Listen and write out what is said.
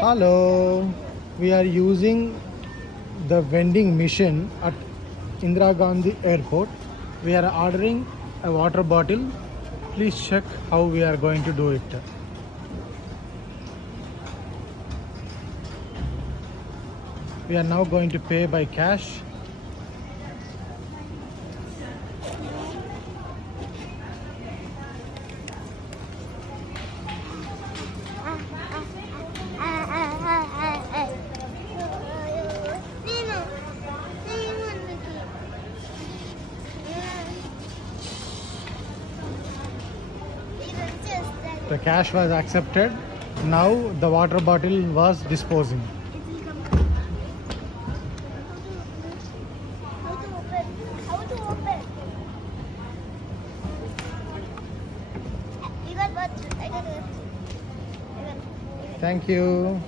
Hello, we are using the vending machine at Indira Gandhi Airport. We are ordering a water bottle. Please check how we are going to do it. We are now going to pay by cash. The cash was accepted. Now the water bottle was disposing. How to open? You got what? I got it. Thank you.